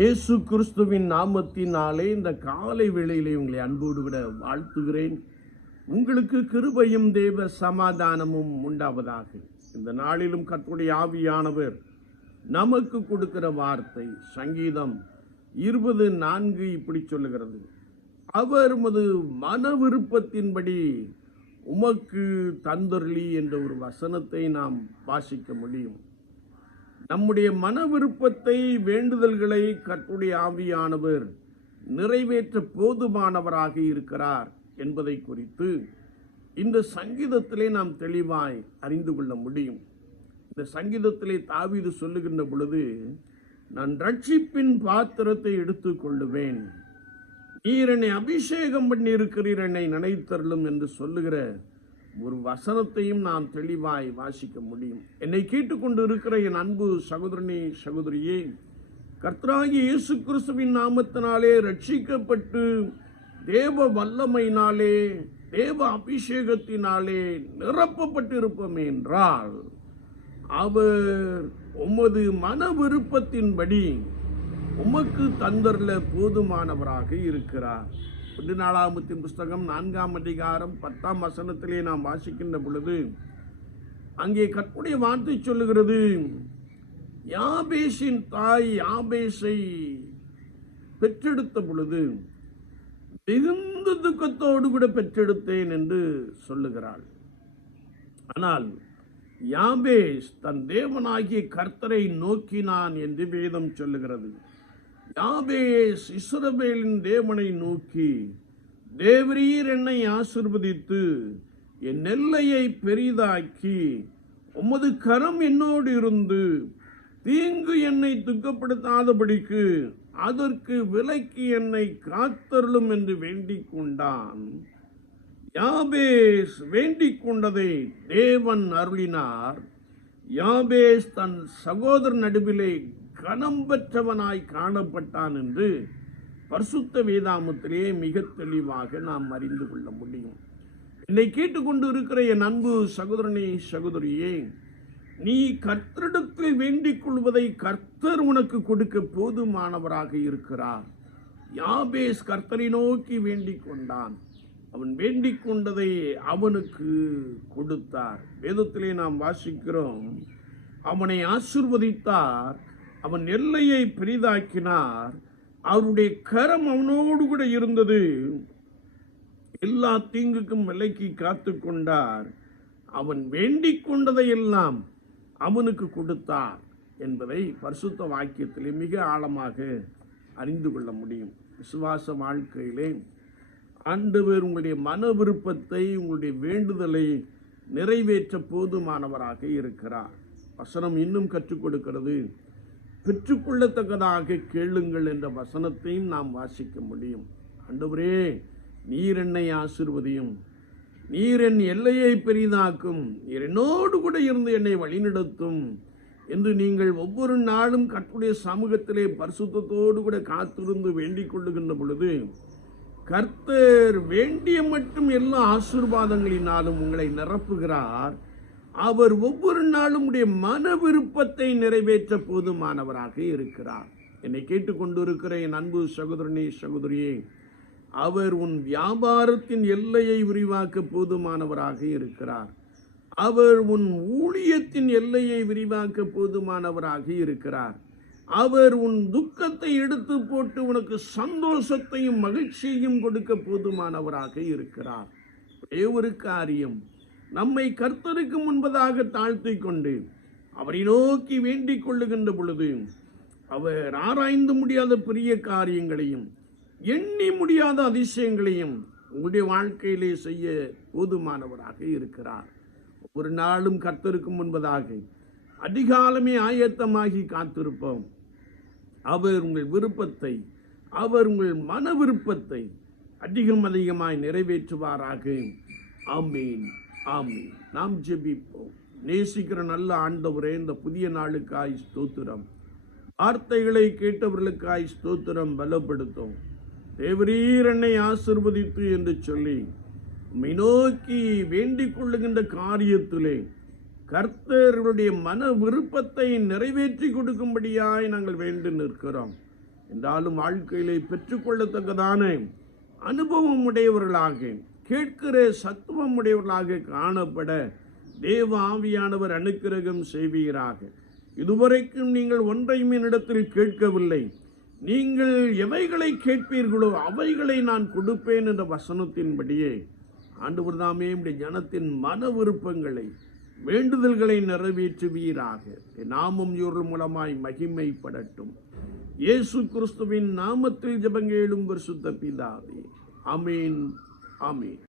இயேசு கிறிஸ்துவின் நாமத்தினாலே இந்த காலை வேளையிலே உங்களை அன்போடு விட வாழ்த்துகிறேன். உங்களுக்கு கிருபையும் தேவ சமாதானமும் உண்டாவதாக. இந்த நாளிலும் கற்றுடைய ஆவியானவர் நமக்கு கொடுக்கிற வார்த்தை சங்கீதம் இருபது நான்கு இப்படி சொல்லுகிறது. அவர் உமது மன விருப்பத்தின்படி உமக்கு தந்தொருளி என்ற ஒரு வசனத்தை நாம் வாசிக்க முடியும். நம்முடைய மன விருப்பத்தை வேண்டுதல்களை கற்றுடைய ஆவியானவர் நிறைவேற்ற போதுமானவராக இருக்கிறார் என்பதை குறித்து இந்த சங்கீதத்திலே நாம் தெளிவாய் அறிந்து கொள்ள முடியும். இந்த சங்கீதத்திலே தாவிது சொல்லுகின்ற பொழுது நான் ரட்சிப்பின் பாத்திரத்தை எடுத்துக்கொள்ளுவேன் நீர் என்னை அபிஷேகம் பண்ணி இருக்கிறீர் என்னை நினைத்தருளும் என்று சொல்லுகிற ஒரு வசனத்தையும் நாம் தெளிவாய் வாசிக்க முடியும். என்னை கேட்டுக்கொண்டு இருக்கிற என் அன்பு சகோதரனே சகோதரியே கர்த்தராகி இயேசு கிறிஸ்துவின் நாமத்தினாலே ரட்சிக்கப்பட்டு தேவ வல்லமையினாலே தேவ அபிஷேகத்தினாலே நிரப்பப்பட்டிருப்போம் என்றால் அவர் உமது மன விருப்பத்தின்படி உமக்கு தந்தரில் போதுமானவராக இருக்கிறார். ஒன்று புஸ்தகம் நான்காம் அதிகாரம் பத்தாம் வசனத்திலே நாம் வாசிக்கின்ற பொழுது அங்கே கற்புடைய வார்த்தை சொல்லுகிறது. யாபேஷின் தாய் யாபேஷை பெற்றெடுத்த பொழுது மிகுந்த துக்கத்தோடு கூட பெற்றெடுத்தேன் என்று சொல்லுகிறாள். ஆனால் யாபேஷ் தன் தேவனாகிய கர்த்தரை நோக்கினான் என்று வேதம் சொல்லுகிறது. யாபேஸ் இஸ்ரவேலின் தேவனை நோக்கி தேவரீர் என்னை ஆசிர்வதித்து என் நெல்லையை பெரிதாக்கி உமது கரம் என்னோடு இருந்து தீங்கு என்னை துக்கப்படுத்தாதபடிக்கு அதற்கு விலக்கி என்னை காத்தருளும் என்று வேண்டிக் கொண்டான். யாபேஸ் வேண்டிக் கொண்டதை தேவன் அருளினார். யாபேஸ் தன் சகோதரன் நடுவிலே கணம் பெற்றவனாய் காணப்பட்டான் என்று பரிசுத்த வேதாமத்திலே மிக தெளிவாக நாம் அறிந்து கொள்ள முடியும். என்னை கேட்டுக்கொண்டு இருக்கிற என் அன்பு சகோதரனே சகோதரியே நீ கர்த்தரிடத்தில் வேண்டிக் கொள்வதை கர்த்தர் உனக்கு கொடுக்க போதுமானவராக இருக்கிறார். யாபேஸ் கர்த்தரை நோக்கி வேண்டிக் கொண்டான். அவன் வேண்டிக் கொண்டதை அவனுக்கு கொடுத்தார். வேதத்திலே நாம் வாசிக்கிறோம் அவனை ஆசிர்வதித்தார். அவன் எல்லையை பெரிதாக்கினார். அவருடைய கரம் அவனோடு கூட இருந்தது. எல்லா தீங்குக்கும் விலைக்கு காத்து கொண்டார். அவன் வேண்டிக் கொண்டதையெல்லாம் அவனுக்கு கொடுத்தார் என்பதை பரிசுத்த வாக்கியத்திலே மிக ஆழமாக அறிந்து கொள்ள முடியும். விசுவாச வாழ்க்கையிலே ஆண்டவர் உங்களுடைய மன விருப்பத்தை உங்களுடைய வேண்டுதலை நிறைவேற்ற போதுமானவராக இருக்கிறார். வசனம் இன்னும் கற்றுக் கொடுக்கிறது. பெற்றுக்கொள்ளத்தக்கதாக கேளுங்கள் என்ற வசனத்தையும் நாம் வாசிக்க முடியும். ஆண்டவரே நீர் என்னை ஆசிர்வதியும். நீர் என் எல்லையை பெரிதாக்கும். நீர் என்னோடு கூட இருந்து என்னை வழிநடத்தும் என்று நீங்கள் ஒவ்வொரு நாளும் கற்றுடைய சமூகத்திலே பரிசுத்தத்தோடு கூட காத்திருந்து வேண்டிக் கொள்ளுகின்ற பொழுது கர்த்தர் வேண்டிய மட்டும் எல்லா ஆசீர்வாதங்களினாலும் உங்களை நிரப்புகிறார். அவர் ஒவ்வொரு நாளும் உடைய மன விருப்பத்தை நிறைவேற்ற போதுமானவராக இருக்கிறார். என்னை கேட்டுக்கொண்டிருக்கிற என் அன்பு சகோதரனே சகோதரியே அவர் உன் வியாபாரத்தின் எல்லையை விரிவாக்க போதுமானவராக இருக்கிறார். அவர் உன் ஊழியத்தின் எல்லையை விரிவாக்க போதுமானவராக இருக்கிறார். அவர் உன் துக்கத்தை எடுத்து போட்டு உனக்கு சந்தோஷத்தையும் மகிழ்ச்சியையும் கொடுக்க போதுமானவராக இருக்கிறார். ஒரே ஒரு காரியம் நம்மை கர்த்தருக்கு முன்பதாக தாழ்த்தி கொண்டு அவரை நோக்கி வேண்டிக் கொள்ளுகின்ற பொழுது அவர் ஆராய்ந்து முடியாத பெரிய காரியங்களையும் எண்ணி முடியாத அதிசயங்களையும் உங்களுடைய வாழ்க்கையிலே செய்ய போதுமானவராக இருக்கிறார். ஒரு நாளும் கர்த்தருக்கு முன்பதாக அதிகாலமே ஆயத்தமாகி காத்திருப்போம். அவர் உங்கள் விருப்பத்தை அவர் உங்கள் மன விருப்பத்தை அதிகம் அதிகமாய் நிறைவேற்றுவாராக. ஆமீன். ஆமீன் நாம் ஜெபிப்போம். நேசிக்கிற நல்ல ஆண்டவரே இந்த புதிய நாளுக்காய் ஸ்தோத்திரம். வார்த்தைகளை கேட்டவர்களுக்காய் ஸ்தோத்திரம் பலப்படுத்தும். தேவரீர் என்னை ஆசிர்வதித்து என்று சொல்லி உம்மை நோக்கி வேண்டிக் கொள்ளுகின்ற காரியத்திலே கர்த்தர்களுடைய மன விருப்பத்தை நிறைவேற்றி கொடுக்கும்படியாய் நாங்கள் வேண்டு நிற்கிறோம். என்றாலும் வாழ்க்கையிலே பெற்றுக்கொள்ளத்தக்கதான அனுபவம் உடையவர்களாக கேட்கிற சத்துவம் உடையவர்களாக காணப்பட தேவ ஆவியானவர் அனுக்கிரகம் செய்வீராக. இதுவரைக்கும் நீங்கள் ஒன்றையும் என்னிடத்தில் கேட்கவில்லை. நீங்கள் எவைகளை கேட்பீர்களோ அவைகளை நான் கொடுப்பேன் என்ற வசனத்தின்படியே ஆண்டவர் தாமே ஜனத்தின் மன விருப்பங்களை வேண்டுதல்களை நிறைவேற்றுவீராக. நாமம் இவர்கள் மூலமாய் மகிமைப்படட்டும். இயேசு கிறிஸ்துவின் நாமத்தில் ஜபங்கேடும் பரிசுத்த பிதாவே அமீன் ஆமீன்